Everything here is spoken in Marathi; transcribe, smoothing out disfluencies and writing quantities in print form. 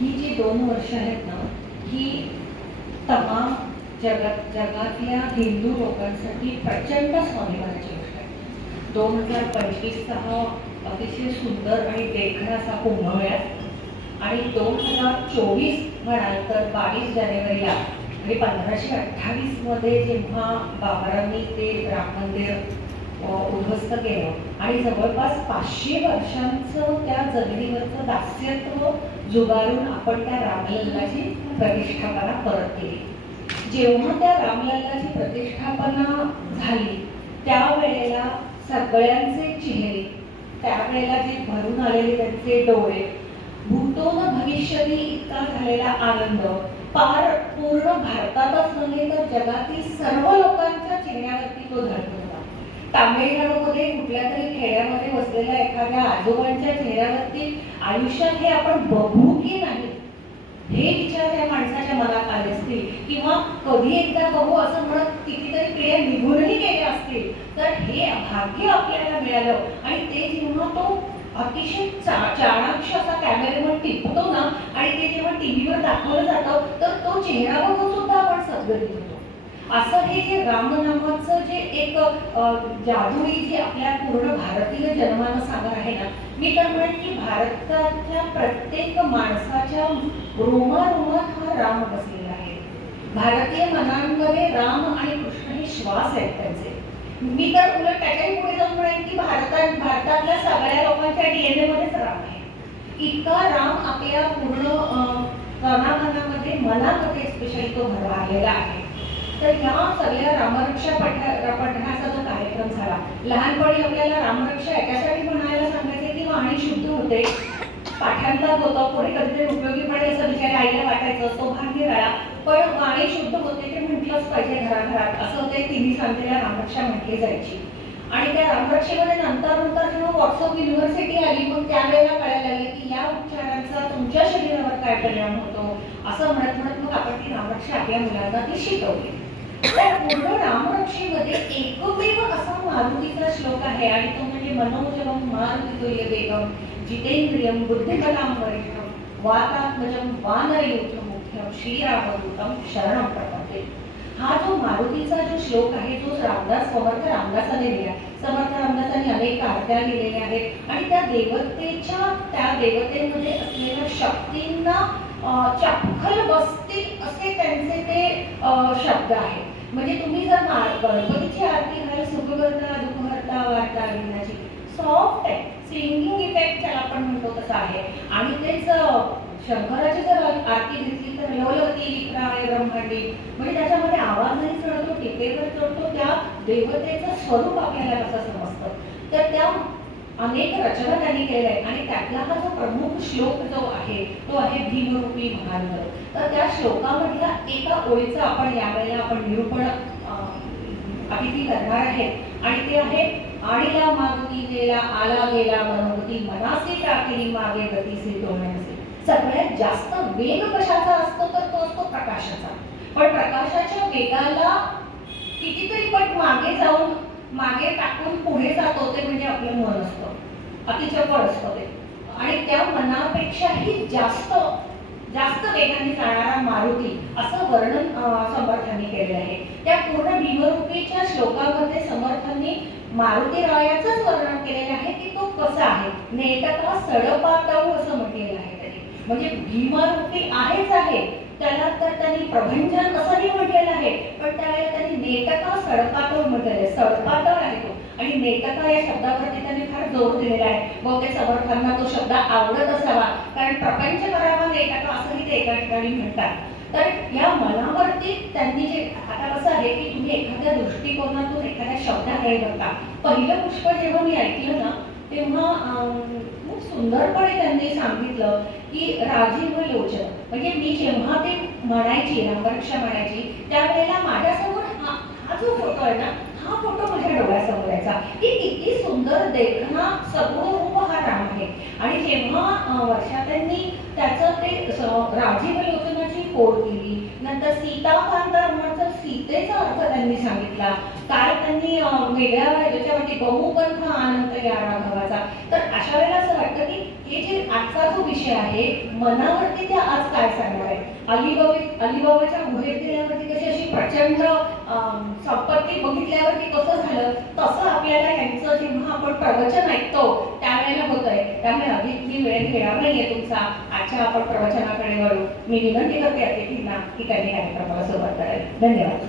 ही जी 2 वर्ष आहेत ना, ही तमाम जगातल्या हिंदू लोकांसाठी प्रचंड स्वाभिमानाची गोष्ट आहे. 2025चा हा अतिशय सुंदर आणि देखणा असा कुंभमेळा आणि 2024 म्हणाल तर 22 जानेवारीला आणि 1528 मध्ये जेव्हा बाबरांनी ते राम मंदिर उद्ध्वस्त केलं आणि जवळपास 500 वर्षांचं त्या जमिनीवरचं दास्यत्व जुगारून आपण त्या रामलल्लाची प्रतिष्ठापना परत केली. जेव्हा त्या रामलल्लाची प्रतिष्ठापना झाली त्यावेळेला सगळ्यांचे चेहरे, त्यावेळेला जे भरून आलेले त्यांचे डोळे, भूतो न भविष्यती इतका झालेला आनंद पार पूर्ण भारतातच नव्हे तर जगातील सर्व लोकांच्या चेहऱ्यावरती तो झळकत होता. तामिळनाडूमध्ये कुठल्या तरी खेड्यामध्ये बसलेल्या एखाद्या आजोबांच्या चेहऱ्यावरती आयुष्यात हे आपण बघू की नाही हे विचार त्या माणसाच्या मनात आले असतील किंवा कधी एकदा बघू असं म्हणत कितीतरी पिढ्या निघूनही गेले असतील, तर हे भाग्य आपल्याला मिळालं. आणि ते जेव्हा तो अतिशय चाणाक्ष असा कॅमेऱ्यावर टिपतो ना आणि ते जेव्हा टीव्हीवर दाखवलं जातं तर तो चेहरा बघून सुद्धा आपण सद्गतीत होतो. असं हे जे रामनामाचं जे एक जादुई जे आपल्या पूर्ण भारतीय जनमानसावर आहे ना, मी तर म्हणेन की भारताच्या प्रत्येक माणसाच्या रोमारोमात हा राम बसलेला आहे. भारतीय मनांमध्ये राम आणि कृष्ण हे श्वास आहेत त्यांचे. मी तर उलट त्याच्याही पुढे जाऊन म्हणेन की भारतातल्या सगळ्या लोकांच्या डीएनए मध्येच राम आहे. इतका राम आपल्या पूर्ण मनामध्ये स्पेशली तो भरलेला आहे. तर ह्या सगळ्या रामरक्षा पठणाचा जो कार्यक्रम झाला, लहानपणी आपल्याला रामरक्षा याच्यासाठी म्हणायला सांगायचे की वाणी शुद्ध होते, पाठांतर होतं, पुढे कधीतरी उपयोगी पडेल असं बिचाऱ्या आईला वाटायचं, तो भाग निराळा, पण वाणी शुद्ध होते ते म्हटलंच पाहिजे घराघरात, असं ते तिन्ही सांगतेला रामरक्षा म्हटली जायची. आणि त्या रामरक्षेमध्ये नंतर जेव्हा व्हॉट्सअप युनिव्हर्सिटी आली मग त्यावेळेला कळायला लागले की या उच्चारांचा तुमच्या शरीरावर काय परिणाम होतो, असं म्हणत मग आपण ती रामरक्षा आपल्या मुलांना ती शिकवली. त्या पूर्ण रामरक्षेमध्ये एकमेव असा मारुतीचा श्लोक आहे आणि तो म्हणजे मनोजवम मारुतितुल्य वेगम जितेंद्रियम बुद्धिबलाम वरिष्ठम वातात्मजम वानरयूथमुख्यम श्रीरामदूतम शरणं प्रपद्ये. हा जो मारुतीचा जो श्लोक आहे तो समर्थ रामदासाने लिहिला. समर्थ रामदासांनी अनेक आरत्या लिहिलेल्या आहेत आणि त्या देवतेमध्ये असलेल्या शक्तींना चपखल बसतील असे त्यांचे ते शब्द आहेत. म्हणजे तुम्ही जर गणपतीची आरती घाल, सुखकर्ता दुःखहर्ता वार्ता विघ्नाची, सॉफ्ट आहे, सिंगिंग इफेक्ट ज्याला आपण म्हणतो तसा आहे. आणि तेच शंकराची जर आरती घेतली तर लवलवती विक्राय ब्रह्मांडी, म्हणजे त्याच्यामध्ये आवाजही चढतो, टिपेवर चढतो, त्या देवतेचं स्वरूप आपल्याला कसं समजतं. तर त्या अनेक रचना त्यांनी केलेल्या आहेत आणि त्यातला हा जो प्रमुख श्लोक जो आहे तो आहे भीमरूपी महानगर. तर त्या श्लोकामधल्या एका ओळीचं आपण यावेळेला आपण निरूपण अतिथी करणार आहेत आणि ते आहे आणिला मागती गेला आला गेला मनोगती मनासी टाकली मागे गतीसी तोडण्याचे. सगळ्यात जास्त वेग कशाचा असतो तर तो असतो प्रकाशाचा. पण प्रकाशाच्या वेगाला कितीतरी पट मागे जाऊन मागे टाकून पुढे जातो ते म्हणजे आपलं मन असतं, अतिचपळ असतं ते. आणि त्या मनापेक्षाही जास्त वेगाने जाणारा मारुती असं वर्णन समर्थांनी केलेलं आहे. त्या पूर्ण भीमरूपीच्या श्लोकामध्ये समर्थांनी मारुती रायाचंच वर्णन केलेलं आहे की तो कसा आहे, नेटका सडपातळू असं म्हटलेलं आहे त्यांनी. म्हणजे भीमरूपी आहेच आहे, त्याला तर त्यांनी प्रभंजन असंही म्हटलेलं आहे, पण त्यावेळेला त्यांनी नेटका सडपातळ म्हटलेलं आहे. सडपातळ आहे तो आणि नेटका या शब्दावरती त्यांनी फार जोर दिलेला आहे. बहुतेक समर्थांना तो शब्द आवडत असावा, कारण प्रपंच करावा नेटका असंही ते एका ठिकाणी म्हणतात. तर या मनावरती त्यांनी जे आता कसं आहे की तुम्ही एखाद्या दृष्टिकोनातून एखाद्या शब्दाकडे बघता. पहिलं पुष्प जेव्हा मी ऐकलं ना तेव्हा खूप सुंदरपणे त्यांनी सांगितलं की राजीव लोचन, म्हणजे मी जेव्हा ते म्हणायची रामरक्षा म्हणायची त्यावेळेला माझ्यासमोर हा जो फोटो आहे ना हा फोटो माझ्या डोळ्यासमोर यायचा की किती सुंदर देखणा सगुण रूप हा राम आहे. आणि जेव्हा वर्षा त्यांनी त्याचं ते राजीव लोचनाची फोड केली, नंतर सीताकांता म्हणून सीतेचा अर्थ त्यांनी सांगितला, काय त्यांनी वेगळ्या याच्यावरती बहुपंथ आनंद या राघवाचा. तर अशा वेळेला असं वाटतं की हे जे आजचा जो विषय आहे, मनावरती त्या आज काय सांगणार आहे. अलिबाबाच्या गुहेत गेल्यावरती कशी अशी प्रचंड संपत्ती बघितल्यावरती कसं झालं, तसं आपल्याला यांचं जेव्हा आपण प्रवचन ऐकतो त्यावेळेला होतंय. त्यामुळे अधिक मी वेळ घेणार नाहीये तुमचा. आजच्या आपण प्रवचनाकडे वळू. मी विनंती करते अतिथींना की त्यांनी कार्यक्रमाला सुरुवात करावी. धन्यवाद.